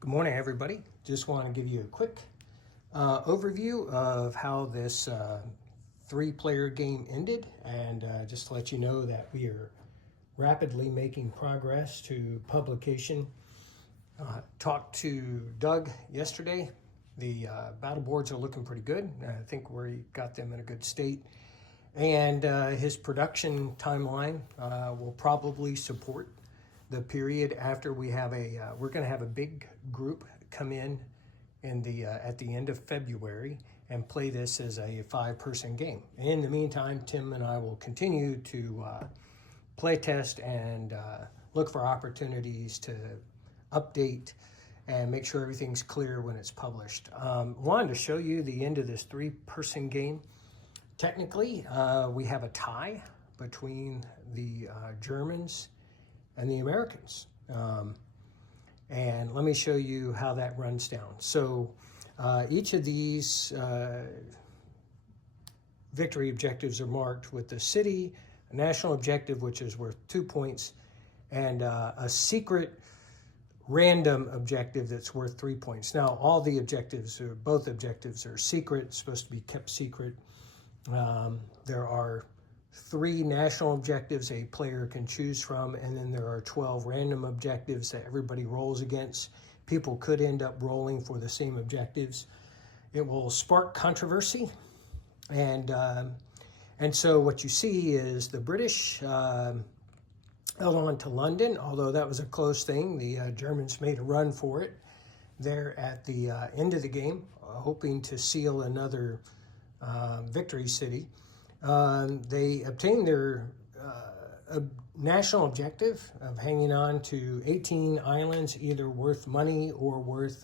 Good morning, everybody. Just want to give you a quick overview of how this three-player game ended, and just to let you know that we are rapidly making progress to publication. Talked to Doug yesterday. The battle boards are looking pretty good. I think we got them in a good state. And his production timeline will probably support the period after we have we're going to have a big group come in the at the end of February and play this as a 5-person game. In the meantime, Tim and I will continue to play test and look for opportunities to update and make sure everything's clear when it's published. Wanted to show you the end of this 3-person game. Technically, we have a tie between the Germans and the Americans. And let me show you how that runs down. So each of these victory objectives are marked with the city, a national objective, which is worth 2 points, and a secret random objective that's worth 3 points. Now, all the objectives, or both objectives, are secret, supposed to be kept secret. There are 3 national objectives a player can choose from, and then there are 12 random objectives that everybody rolls against. People could end up rolling for the same objectives. It will spark controversy, and so what you see is the British held on to London, although that was a close thing. The Germans made a run for it there at the end of the game, hoping to seal another victory city. They obtained their national objective of hanging on to 18 islands, either worth money or worth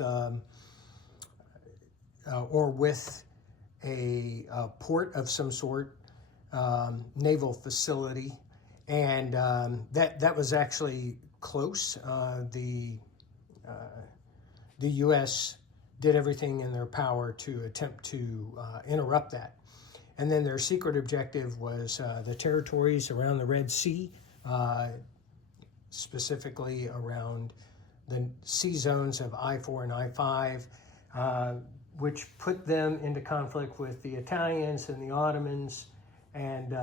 or with a port of some sort, naval facility, and that was actually close. The U.S. did everything in their power to attempt to interrupt that. And then their secret objective was the territories around the Red Sea, specifically around the sea zones of I-4 and I-5, which put them into conflict with the Italians and the Ottomans, and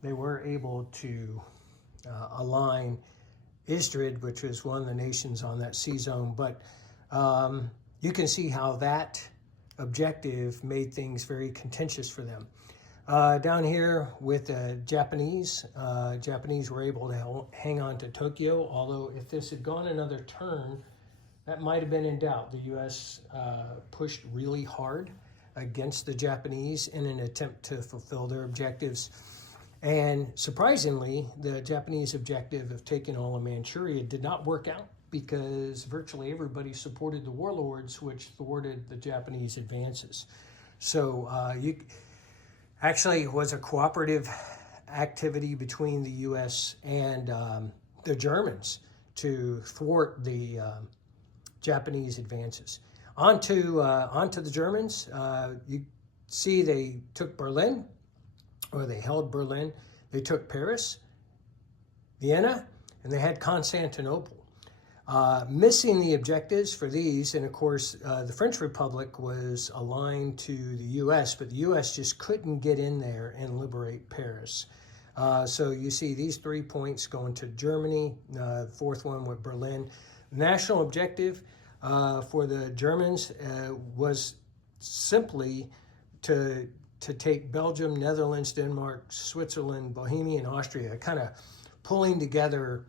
they were able to align Istrad, which was one of the nations on that sea zone. But you can see how that objective made things very contentious for them. Down here with the Japanese were able to hang on to Tokyo, although if this had gone another turn, that might have been in doubt. The U.S. pushed really hard against the Japanese in an attempt to fulfill their objectives. And surprisingly, the Japanese objective of taking all of Manchuria did not work out, because virtually everybody supported the warlords, which thwarted the Japanese advances. So actually it was a cooperative activity between the U.S. and the Germans to thwart the Japanese advances. Onto the Germans, you see they took Berlin, or they held Berlin. They took Paris, Vienna, and they had Constantinople. Missing the objectives for these, and of course the French Republic was aligned to the U.S., but the U.S. just couldn't get in there and liberate Paris. So you see these 3 points going to Germany, the 4th one with Berlin. National objective for the Germans was simply to take Belgium, Netherlands, Denmark, Switzerland, Bohemia, and Austria, kind of pulling together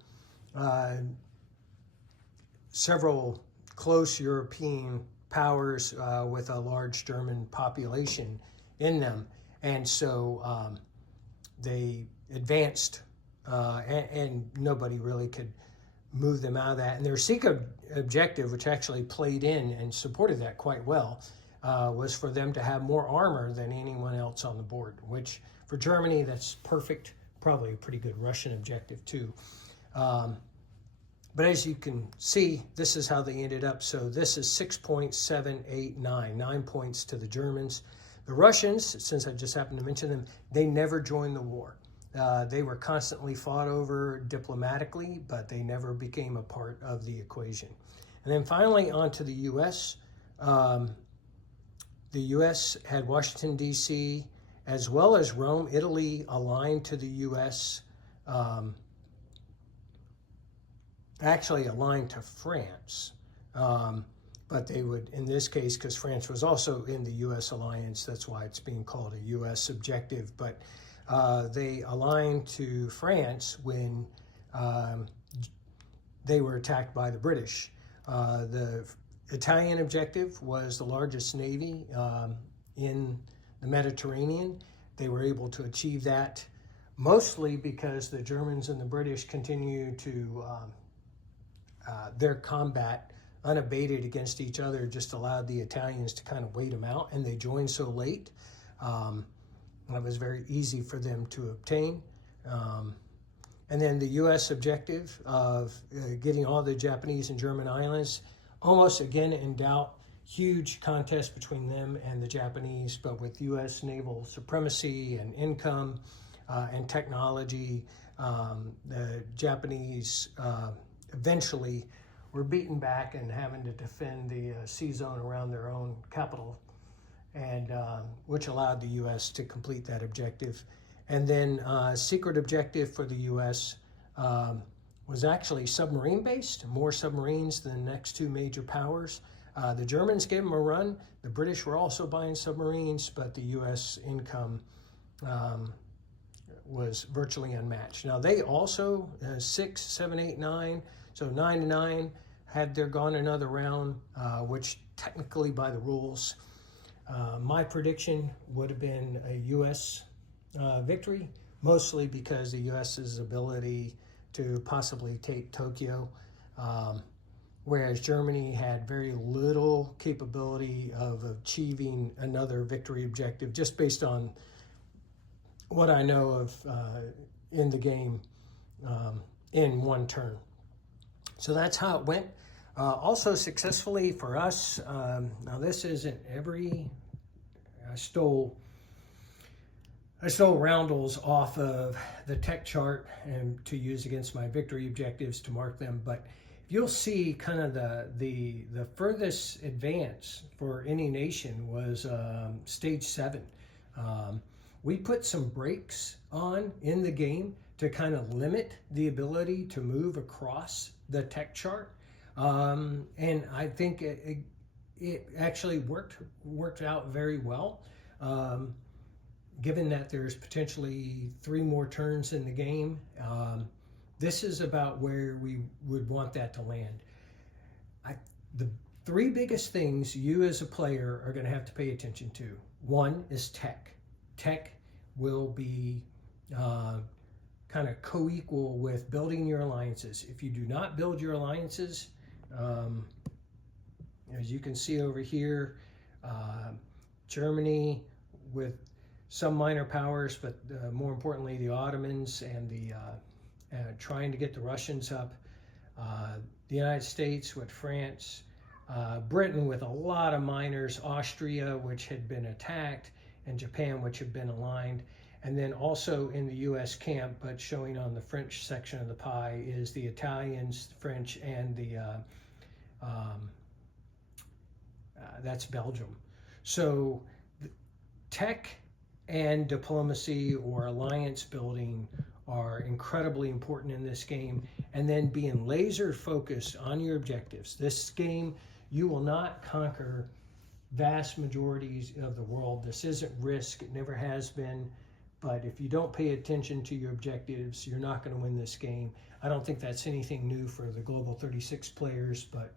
several close European powers with a large German population in them. And so they advanced, and nobody really could move them out of that. And their secret objective, which actually played in and supported that quite well, was for them to have more armor than anyone else on the board, which for Germany, that's perfect. Probably a pretty good Russian objective too. But as you can see, this is how they ended up. So this is 6 points, 7, 8, 9. 9 points to the Germans. The Russians, since I just happened to mention them, they never joined the war. They were constantly fought over diplomatically, but they never became a part of the equation. And then finally onto the U.S. The U.S. had Washington, D.C., as well as Rome, Italy, aligned to the U.S., actually aligned to France. But they would, in this case, because France was also in the U.S. alliance, that's why it's being called a U.S. objective, but they aligned to France when they were attacked by the British. The Italian objective was the largest navy in the Mediterranean. They were able to achieve that mostly because the Germans and the British continued to, their combat unabated against each other just allowed the Italians to kind of wait them out, and they joined so late. It was very easy for them to obtain. And then the U.S. objective of getting all the Japanese and German islands, almost again in doubt, huge contest between them and the Japanese, but with U.S. naval supremacy and income and technology, the Japanese eventually were beaten back and having to defend the sea zone around their own capital, and which allowed the U.S. to complete that objective. And then secret objective for the U.S. Was actually submarine-based, more submarines than the next two major powers. The Germans gave them a run. The British were also buying submarines, but the U.S. income was virtually unmatched. Now they also, 6, 7, 8, 9, so 9 to 9, had there gone another round, which technically by the rules, my prediction would have been a U.S. Victory, mostly because the U.S.'s ability to possibly take Tokyo, whereas Germany had very little capability of achieving another victory objective, just based on what I know of in the game in one turn. So that's how it went. Also successfully for us, now this isn't every, I stole roundels off of the tech chart and to use against my victory objectives to mark them, but you'll see kind of the furthest advance for any nation was stage 7. We put some brakes on in the game to kind of limit the ability to move across the tech chart, and I think it actually worked out very well. Given that there's potentially 3 more turns in the game, this is about where we would want that to land. The 3 biggest things you as a player are going to have to pay attention to. 1 is tech. Tech will be kind of co-equal with building your alliances. If you do not build your alliances, as you can see over here, Germany with some minor powers, but more importantly, the Ottomans and the trying to get the Russians up. The United States with France, Britain with a lot of minors, Austria, which had been attacked, and Japan, which had been aligned. And then also in the U.S. camp, but showing on the French section of the pie, is the Italians, the French, and the that's Belgium. So tech and diplomacy or alliance building are incredibly important in this game, and then being laser focused on your objectives. This game, you will not conquer vast majorities of the world. This isn't Risk, it never has been, but if you don't pay attention to your objectives, you're not going to win this game. I don't think that's anything new for the Global 36 players, but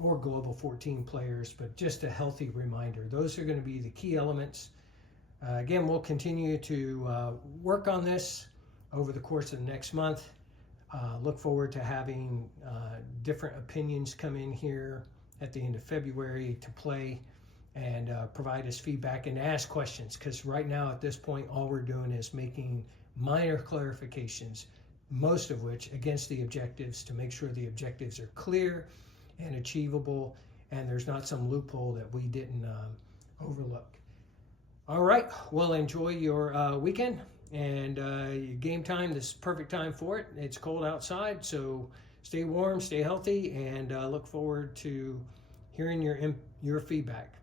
or Global 14 players, but just a healthy reminder. Those are going to be the key elements. Again, we'll continue to work on this over the course of the next month. Look forward to having different opinions come in here at the end of February to play and provide us feedback and ask questions, because right now at this point all we're doing is making minor clarifications, most of which against the objectives, to make sure the objectives are clear and achievable and there's not some loophole that we didn't overlook. All right, well, enjoy your weekend, and game time, this is perfect time for it. It's cold outside, so stay warm, stay healthy, and look forward to hearing your feedback.